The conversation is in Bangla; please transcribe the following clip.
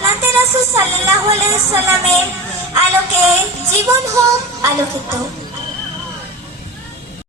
নাতে রাসুল সাল্লাহ আলাইসাল্লামের আলোকে জীবন হোক আলোকিত